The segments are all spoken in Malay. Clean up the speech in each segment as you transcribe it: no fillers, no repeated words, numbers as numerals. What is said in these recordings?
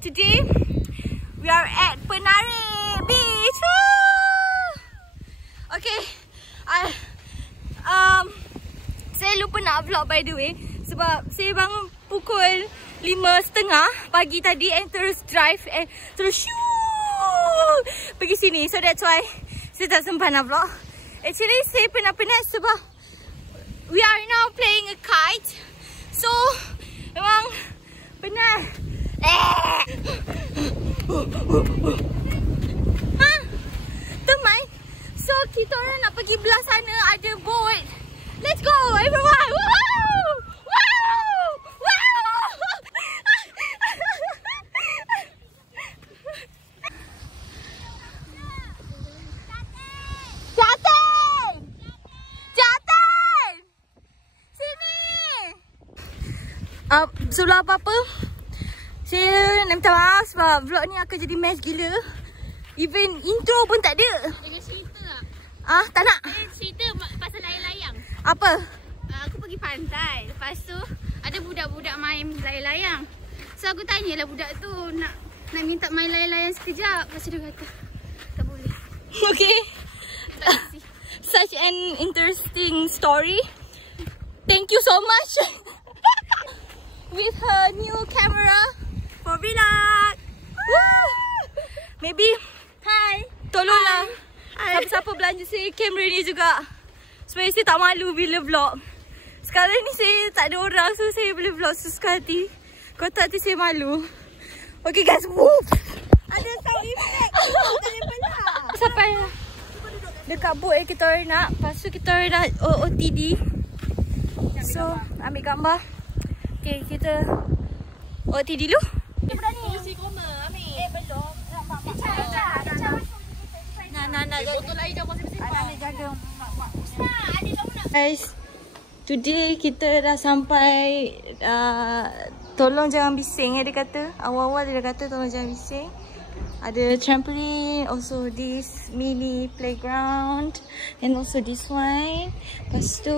today we are at Penari Beach. Woo! Okay, saya lupa nak vlog by the way sebab saya bangun pukul 5:30 pagi tadi and terus drive and terus pergi sini. So that's why saya tak sempat nak vlog. Actually saya penat-penat sebab we are now playing a kite. So memang penat. Teman. So kita orang nak pergi belah sana, ada boat. Let's go everyone. Woo! Wow! Wow! Jatuh! Jatuh! Sini! Sebelum apa-apa, saya nak minta maaf sebab vlog ni akan jadi mess gila. Even intro pun tak ada. Jangan cerita tak? Tak nak. Cerita pasal layang-layang. Apa? Aku pergi pantai. Lepas tu ada budak-budak main layang-layang. So aku tanyalah budak tu nak minta main layang-layang sekejap. Lepas tu dia kata tak boleh. Okay. Tak isi. Such an interesting story. Thank you so much. With her new camera for vlog. Woo! Maybe tolonglah siapa-siapa belanja saya kamera ni juga supaya saya tak malu bila vlog. Sekarang ni saya tak ada orang, so saya boleh vlog sesuka hati. Kalau tak hati saya malu. Okay guys, whoop. Ada sound effect. Sampai dekat boat kita orang nak. Lepas tu kita orang nak OOTD. So ambil gambar. Okay, kita OOTD dulu. Guys, today kita dah sampai. Tolong jangan bising dia kata. Awal-awal dia kata tolong jangan bising. Ada trampoline, also this mini playground and also this one. Lepas tu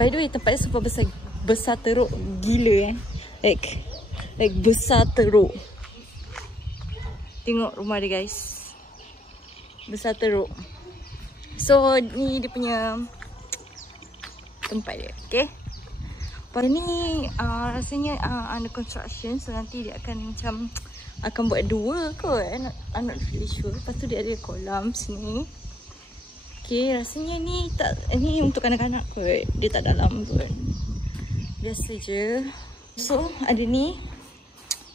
by the way tempatnya super besar teruk gila like besar teruk. Tengok rumah dia guys, besar teruk. So ni dia punya tempat dia. Okay, lepas ni rasanya under construction. So nanti dia akan buat dua kot. I'm not really sure. Lepas tu dia ada kolam sini. Okay, rasanya ni untuk kanak-kanak kot. Dia tak dalam kot, biasa je. So ada ni,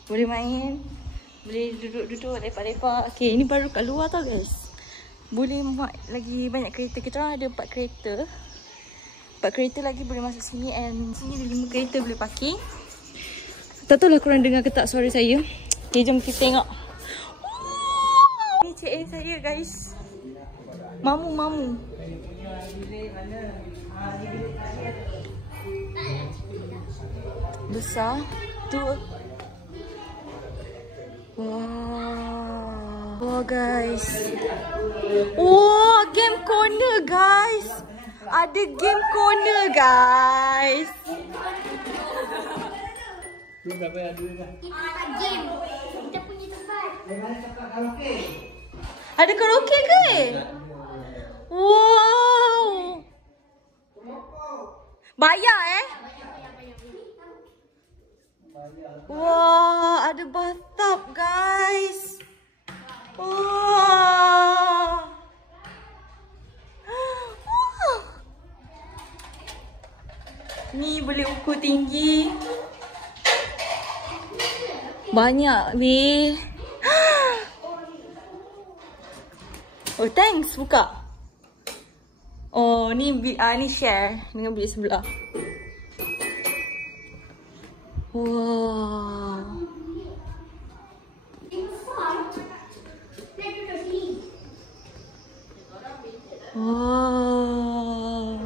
boleh main, boleh duduk-duduk, lepak-lepak. Okay, ini baru kat luar tau guys. Boleh muat lagi banyak kereta. Kita orang ada 4 kereta. 4 kereta lagi boleh masuk sini. And sini ada 5 kereta boleh parking. Tak tahu lah korang dengar ke tak suara saya. Okay, jom kita tengok. Ni cik A saya guys. Mamu. Besar tu. Wow guys. Wow, game corner guys. Ada game corner guys. Berapa ya duitnya? Game. Kita punya tempat. Ada karaoke ke? Wow. Bayar Wah, ada bathtub guys. Wah. Ni boleh ukur tinggi. Banyak weh. Oh thanks, buka. Oh ni share dengan bilik sebelah. Wow. Wow.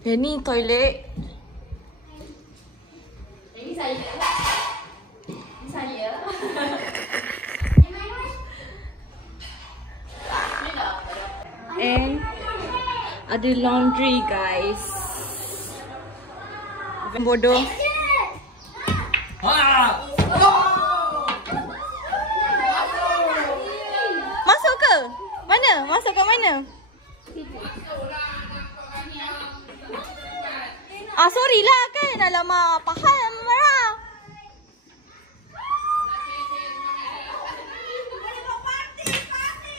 Ini toilet. Ini saya. And Ada laundry guys. Bodoh. Masuk ke? Mana? Masuk ke mana? Sorry lah kan. Alamak, faham marah.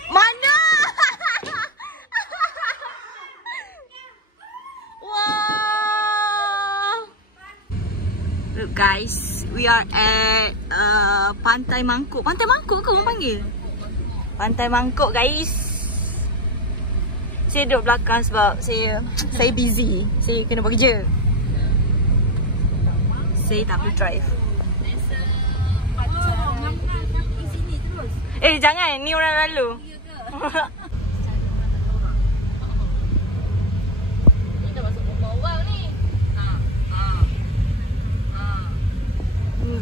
Mana? Wah. Look guys, we are at Pantai Mangkuk. Pantai Mangkuk ke orang panggil? Pantai Mangkuk guys. Saya duduk belakang sebab saya busy. Saya kena buat kerja. Saya tak boleh drive. Jangan, ni orang lalu. Ni dah masuk rumah orang ni.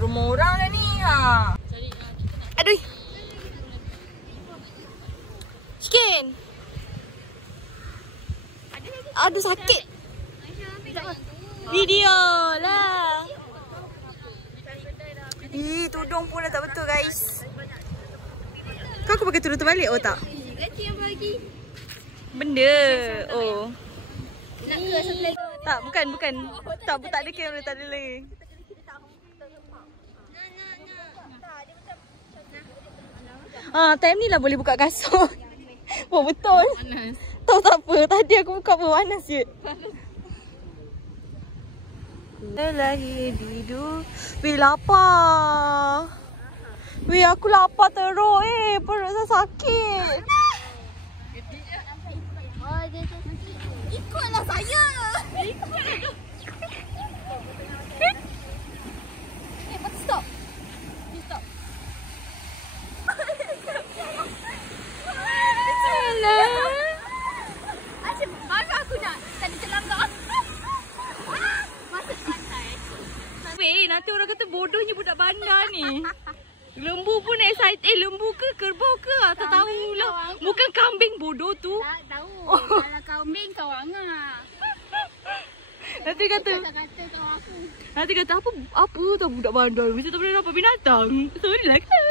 Rumah orang dah ni. Aduh. Sikit. Aduh sakit. Video lah. Tudung pun dah tak betul guys. Kau aku pakai tudung terbalik tak? Gaji yang bagi. Benda. Oh. Nak ke sebelah tu? Tak, bukan. Tak ada kamera, tak ada lagi. Time ni lah boleh buka kasut. Oh betul. Panas. Tahu tak apa, tadi aku buka pun panas je. Lagi tidur. Weh lapar. Weh aku lapar teruk perut saya sakit. Ikutlah saya. Stop. Stop. Aku nak tadi celanggar. Masuk pantai. Weh, nanti orang kata bodohnya budak bandar ni. Lembu pun excited. Lembu ke kerbau ke? Tak tahulah. Bukan kambing bodoh tu. Tak tahu. Kalau kambing kau angah. Nanti kata Kau aku. Nanti kata apa tak budak bandar. Mesti tak boleh dapat binatang. Sorry lah kan.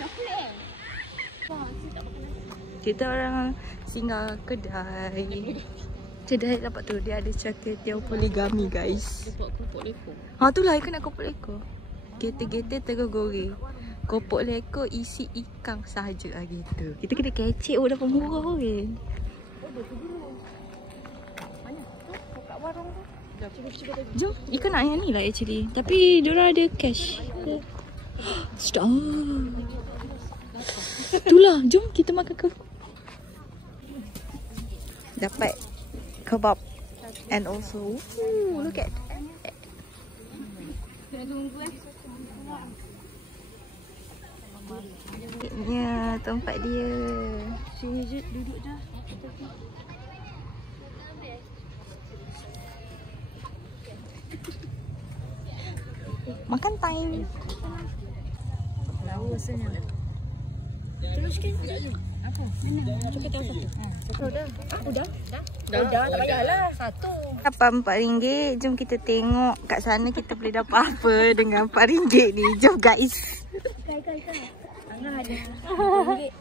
Coklat. Kita orang singgah kedai. Kedai dapat tu dia ada cakap dia poligami guys. Dapat kopok lekor. Tu lah ikan nak kopok lekor. Gete-gete tergoreng. Kopok lekor isi ikan sahaja gitu. Kita kena kecek dapat murah kan. Kat warung tu. Jom, ikan nak yang ni lah actually. Tapi diorang ada cash. Stop. Itulah, jom kita makan kebab. Dapat kebab. And also, look at that. Kena tunggu Ya, tempat dia. Sini je duduk dah. Makan time. Lawa rasanya. Teruskan. Apa? Mana? Cuba tahu satu. Dah. Aku dah. Dah, tak payahlah. Satu. Dapat RM4. Jom kita tengok kat sana kita boleh dapat apa dengan RM4 ni. Jom guys. Kai. Angah ada RM4.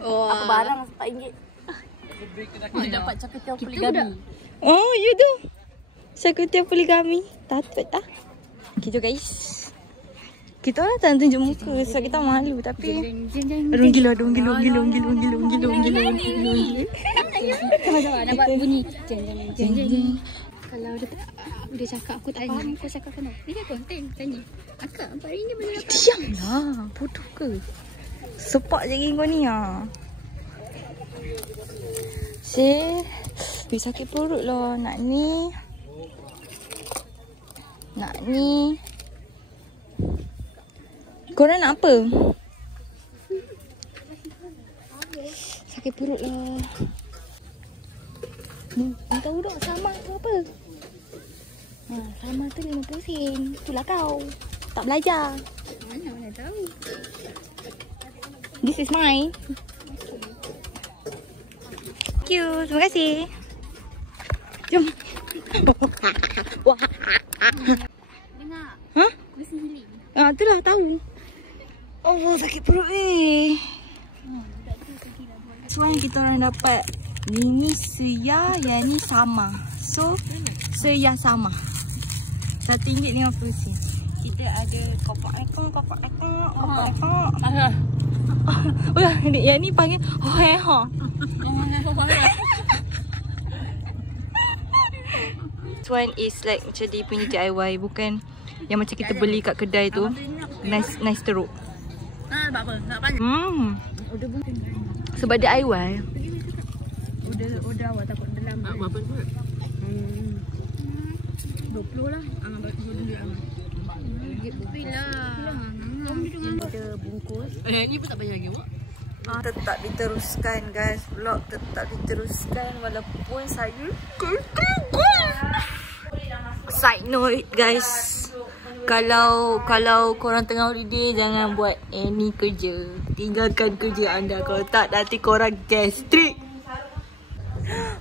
Apa barang RM4? Dapat caketiau poligami. Oh, you tu. Caketiau poligami. Tatut tak? Okay, jom guys. Kita orang tak tunjuk muka sebab kita malu tapi Gila. Sama-sama dapat bunyi jeng. Kalau dia cakap aku tak faham kau cakap kenapa. Ni dia konten tanya. Akak RM4 boleh dapat. Diamlah, bodoh ke? Sepak je kau ni sakit perut lah nak ni. Korang nak apa? Sakit perut lah. Ni tahu tak sama tu apa? Sama tu 50 sen. Itulah kau. Tak belajar. Mana tahu. This is mine. Thank you. Terima kasih. Jom. Wah. Dengar. Ha? Mesti healing. Itulah tahu. Oh, sakit perut Semua yang kita orang dapat. Ini seya, yang ni sama. So, seya sama. RM1.50. Kita ada kopak ekor. Oh, yang ni panggil hoheho. This one is like macam dia punya DIY, bukan yang macam kita beli kat kedai tu. Nice teruk. Sebab apa? Nak panjang? Sebab DIY. Order awak takut dalam. Berapa buat? 20 lah. Bagi dulu Bila. Ada bungkus. Ni pun tak payah lagi awak. Tetap diteruskan guys. Vlog tetap diteruskan walaupun saya side note guys. Kalau korang tengah holiday, jangan buat any kerja. Tinggalkan kerja anda. Kalau tak, nanti korang gastrik.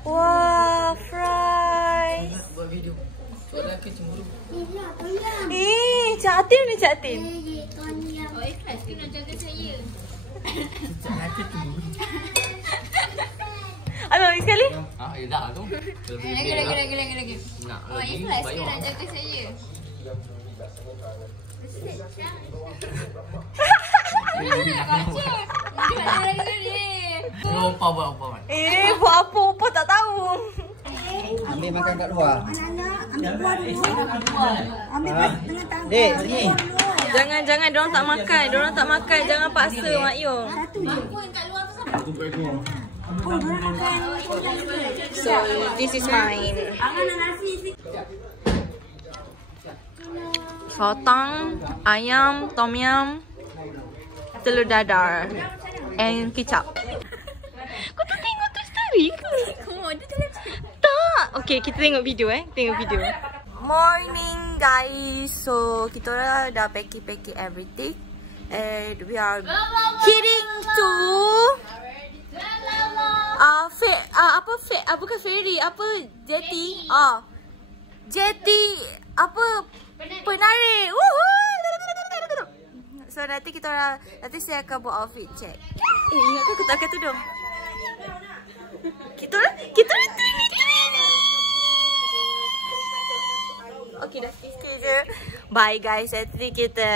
Wah, fries. Buat video. Soalan ke cemburu? Cak Atin ni Cak Atin. Oh, ikhlas kena jaga saya. Cak Atin cemburu. Alah, lagi sekali. Ya dah tu. Lagi. Nak Oh, lagi ikhlas bayar. kena jaga saya. Lupa buat apa man? Buat apa tak tahu. Ambil makan kat luar. Dek, sini. Jangan, diorang tak makan. Jangan paksa Mak Yung. So, this is mine. Sotong, ayam, tom yum, telur dadar, and kicap. Kau tak tengok tu story ke? Tak. Okay, kita tengok video Morning guys. So, kita orang dah packing everything. And we are heading to bukan ferry, jeti. Jeti Penari. Woohoo. So nanti saya akan buat outfit check. Ingatkan aku tak akan tudung. Kita orang training. Okay, dah sikit je. Bye guys. Nanti kita